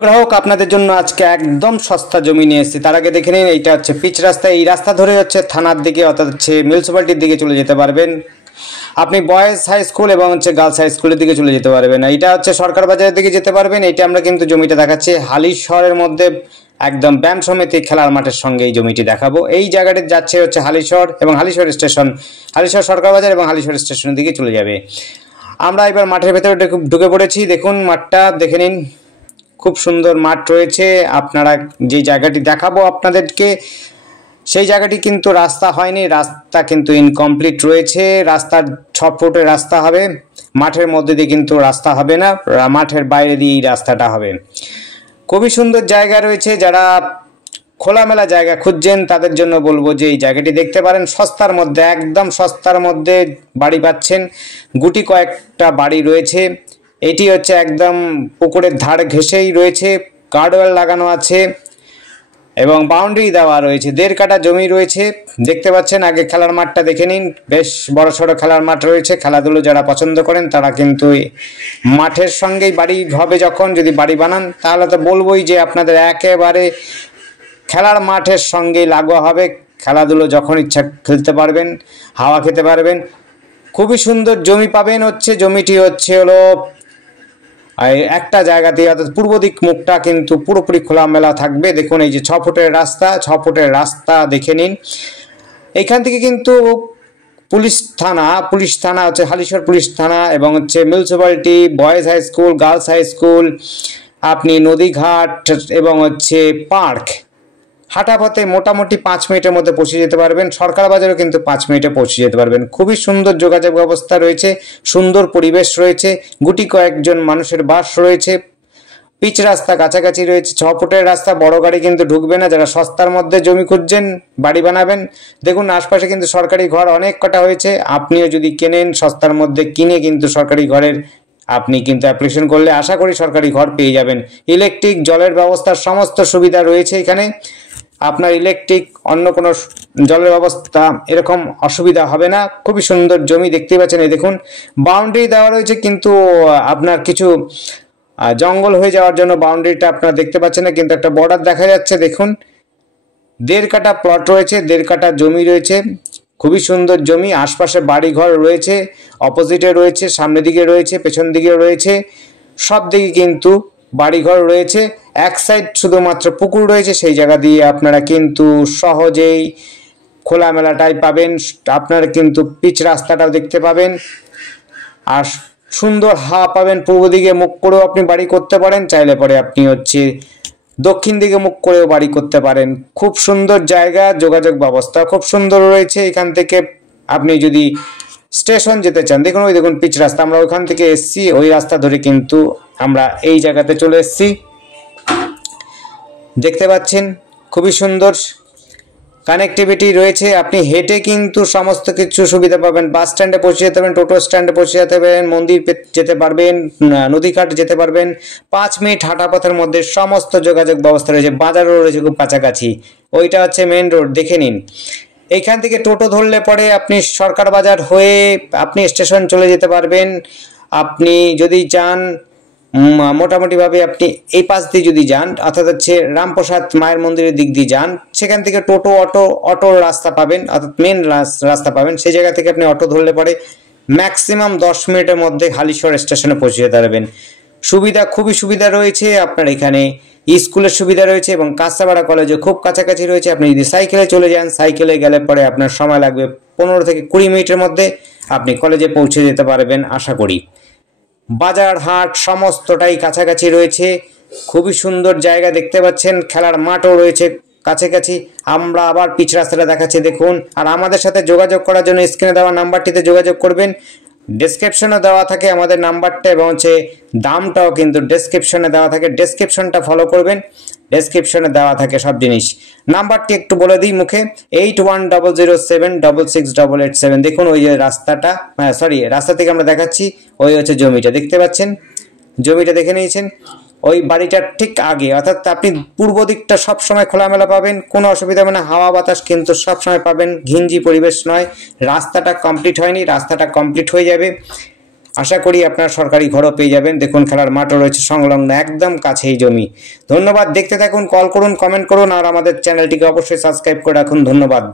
গ্রাহক আপনাদের জন্য আজকে একদম সস্তা জমি নিয়ে এসেছি। তার আগে দেখে নিন, এইটা হচ্ছে পিচ রাস্তা। এই রাস্তা ধরে হচ্ছে থানার দিকে অর্থাৎ হচ্ছে মিউনিসিপ্যালিটির দিকে চলে যেতে পারবেন। আপনি বয়েজ হাই স্কুল এবং হচ্ছে গার্লস হাই স্কুলের দিকে চলে যেতে পারবেন। এইটা হচ্ছে সরকার বাজারের দিকে যেতে পারবেন। এইটা আমরা কিন্তু জমিটা দেখাচ্ছি হালিশহরের মধ্যে, একদম ব্যায়াম সমিতি খেলার মাঠের সঙ্গে এই জমিটি দেখাবো। এই জায়গাটি যাচ্ছে হচ্ছে হালিশহর এবং হালিশহর স্টেশন, হালিশহর সরকার বাজার এবং হালিশহর স্টেশনের দিকে চলে যাবে। আমরা এবার মাঠের ভেতরে ঢুকে পড়েছি। দেখুন মাঠটা দেখে নিন, খুব সুন্দর মাঠ রয়েছে। আপনারা যে জায়গাটি দেখাবো আপনাদেরকে, সেই জায়গাটি কিন্তু রাস্তা হয়নি, রাস্তা কিন্তু ইনকমপ্লিট রয়েছে। রাস্তার 6 ফুটের রাস্তা হবে, মাঠের মধ্যে দিয়ে কিন্তু রাস্তা হবে না, মাঠের বাইরে দিয়েই রাস্তাটা হবে। খুবই সুন্দর জায়গা রয়েছে। যারা খোলামেলা জায়গা খুঁজছেন তাদের জন্য বলবো যে এই জায়গাটি দেখতে পারেন। সস্তার মধ্যে, একদম সস্তার মধ্যে বাড়ি পাচ্ছেন। গুটি কয়েকটা বাড়ি রয়েছে। এটি হচ্ছে একদম পুকুরের ধার ঘেঁষেই রয়েছে, গার্ডওয়াল লাগানো আছে এবং বাউন্ডারি দেওয়া রয়েছে। 1.5 কাঠা জমি রয়েছে, দেখতে পাচ্ছেন। আগে খেলার মাঠটা দেখে নিন, বেশ বড় সড়ো খেলার মাঠ রয়েছে। খেলাধুলো যারা পছন্দ করেন তারা কিন্তু মাঠের সঙ্গেই বাড়ি হবে। যখন যদি বাড়ি বানান তাহলে তো বলবোই যে আপনাদের একেবারে খেলার মাঠের সঙ্গেই লাগোয়া হবে। খেলাধুলো যখন ইচ্ছা খেলতে পারবেন, হাওয়া খেতে পারবেন। খুবই সুন্দর জমি পাবেন। হচ্ছে জমিটি হচ্ছে হলো একটা জায়গাতে, অর্থাৎ পূর্ব দিক মুখটা কিন্তু পুরোপুরি খোলামেলা থাকবে। দেখুন এই যে 6 ফুটের রাস্তা, 6 ফুটের রাস্তা দেখে নিন। এইখান থেকে কিন্তু পুলিশ থানা হচ্ছে হালিশহর পুলিশ থানা এবং হচ্ছে municipality, boys high school, girls high school, আপনি নদীঘাট এবং হচ্ছে পার্ক, হাঁটা পথে মোটামুটি 5 মিনিটের মধ্যে পৌঁছে যেতে পারবেন। সরকার বাজারেও কিন্তু 5 মিনিটে পৌঁছে যেতে পারবেন। খুবই সুন্দর যোগাযোগ ব্যবস্থা রয়েছে, সুন্দর পরিবেশ রয়েছে, গুটি কয়েকজন মানুষের বাস রয়েছে। পিচ রাস্তা কাছাকাছি রয়েছে, 6 ফুটের রাস্তা, বড় গাড়ি কিন্তু ঢুকবে না। যারা সস্তার মধ্যে জমি খুঁজছেন, বাড়ি বানাবেন, দেখুন আশপাশে কিন্তু সরকারি ঘর অনেক কটা হয়েছে। আপনিও যদি কেনেন সস্তার মধ্যে, কিনে কিন্তু সরকারি ঘরের আপনি কিন্তু অ্যাপ্লিকেশন করলে আশা করি সরকারি ঘর পেয়ে যাবেন। ইলেকট্রিক, জলের ব্যবস্থার সমস্ত সুবিধা রয়েছে এখানে। আপনার ইলেকট্রিক, অন্য কোনো জলের ব্যবস্থা এরকম অসুবিধা হবে না। খুবই সুন্দর জমি দেখতে পাচ্ছেন। এই দেখুন বাউন্ডারি দেওয়া রয়েছে, কিন্তু আপনার কিছু জঙ্গল হয়ে যাওয়ার জন্য বাউন্ডারিটা আপনারা দেখতে পাচ্ছেন না, কিন্তু একটা বর্ডার দেখা যাচ্ছে। দেখুন 1.5 কাঠা প্লট রয়েছে, 1.5 কাঠা জমি রয়েছে। খুবই সুন্দর জমি, আশপাশে বাড়ি ঘর রয়েছে, অপোজিটে রয়েছে, সামনের দিকে রয়েছে, পেছন দিকে রয়েছে, সব দিকে কিন্তু বাড়িঘর রয়েছে। এক সাইড শুধুমাত্র পুকুর রয়েছে, সেই জায়গা দিয়ে আপনারা কিন্তু সহজেই খোলামেলাটাই পাবেন। আপনারা কিন্তু পিচ রাস্তাটাও দেখতে পাবেন আর সুন্দর হাওয়া পাবেন। পূর্ব দিকে মুখ করেও আপনি বাড়ি করতে পারেন, চাইলে পরে আপনি হচ্ছে দক্ষিণ দিকে মুখ করেও বাড়ি করতে পারেন। খুব সুন্দর জায়গা, যোগাযোগ ব্যবস্থা খুব সুন্দর রয়েছে। এখান থেকে আপনি যদি স্টেশন যেতে চান, দেখুন ওই দেখুন পিচ রাস্তা, আমরা ওইখান থেকে এসছি, ওই রাস্তা ধরে কিন্তু আমরা এই জায়গাতে চলে এসছি। দেখতে পাচ্ছেন খুবই সুন্দর কানেক্টিভিটি রয়েছে। আপনি হেঁটে কিন্তু সমস্ত কিছু সুবিধা পাবেন। বাস স্ট্যান্ডে পৌঁছে যেতে পারেন, টোটো স্ট্যান্ডে পৌঁছে যেতে পারেন, মন্দির যেতে পারবেন, নদীঘাট যেতে পারবেন। 5 মিনিট হাঁটা পথের মধ্যে সমস্ত যোগাযোগ ব্যবস্থা রয়েছে। বাজারও রয়েছে খুব কাছাকাছি। ওইটা হচ্ছে মেন রোড, দেখে নিন। এইখান থেকে টোটো ধরলে পরে আপনি সরকার বাজার হয়ে আপনি স্টেশন চলে যেতে পারবেন। আপনি যদি চান মোটামুটিভাবে আপনি এই পাশ দিয়ে যদি যান, অর্থাৎ হচ্ছে রামপ্রসাদ মায়ের মন্দিরের দিক দিয়ে যান, সেখান থেকে টোটো, অটোর রাস্তা পাবেন, অর্থাৎ মেন রাস্তা পাবেন। সেই জায়গা থেকে আপনি অটো ধরলে পরে ম্যাক্সিমাম 10 মিনিটের মধ্যে হালিশহর স্টেশনে পৌঁছে যেতে পারবেন। সুবিধা, খুবই সুবিধা রয়েছে। আপনার এখানে স্কুলের সুবিধা রয়েছে এবং কাঁচরাপাড়া কলেজে খুব কাছাকাছি রয়েছে। আপনি যদি সাইকেলে চলে যান, সাইকেলে গেলে পরে আপনার সময় লাগবে 15 থেকে 20 মিনিটের মধ্যে আপনি কলেজে পৌঁছে যেতে পারবেন আশা করি। বাজার হাট সমস্তটাই কাছাকাছি রয়েছে। খুবই সুন্দর জায়গা দেখতে পাচ্ছেন, খেলার মাঠও রয়েছে কাছাকাছি। আমরা আবার পিচ রাস্তাটা দেখাচ্ছি দেখুন। আর আমাদের সাথে যোগাযোগ করার জন্য স্ক্রিনে দেওয়া নাম্বারটিতে যোগাযোগ করবেন। ডেসক্রিপশনে দেওয়া থাকে আমাদের নাম্বারটা এবং হচ্ছে দামটাও কিন্তু ডেসক্রিপশনে দেওয়া থাকে। ডেসক্রিপশনটা ফলো করবেন, ডেসক্রিপশনে দেওয়া থাকে সব জিনিস। নাম্বারটি একটু বলে দিই মুখে, 8100766887। দেখুন ওই যে রাস্তাটা, রাস্তা থেকে আমরা দেখাচ্ছি, ওই হচ্ছে জমিটা দেখতে পাচ্ছেন। জমিটা দেখে নিয়েছেন, ওই বাড়িটার ঠিক আগে, অর্থাৎ আপনি পূর্ব দিকটা সবসময় খোলামেলা পাবেন, কোনো অসুবিধা হবে না। হাওয়া বাতাস কিন্তু সবসময় পাবেন, ঘিঞ্জি পরিবেশ নয়। রাস্তাটা কমপ্লিট হয়নি, রাস্তাটা কমপ্লিট হয়ে যাবে। আশা করি আপনার সরকারি ঘরও পেয়ে যাবেন। দেখুন খেলার মাঠও রয়েছে সংলগ্ন, একদম কাছেই জমি। ধন্যবাদ, দেখতে থাকুন, কল করুন, কমেন্ট করুন আর আমাদের চ্যানেলটিকে অবশ্যই সাবস্ক্রাইব করে রাখুন। ধন্যবাদ।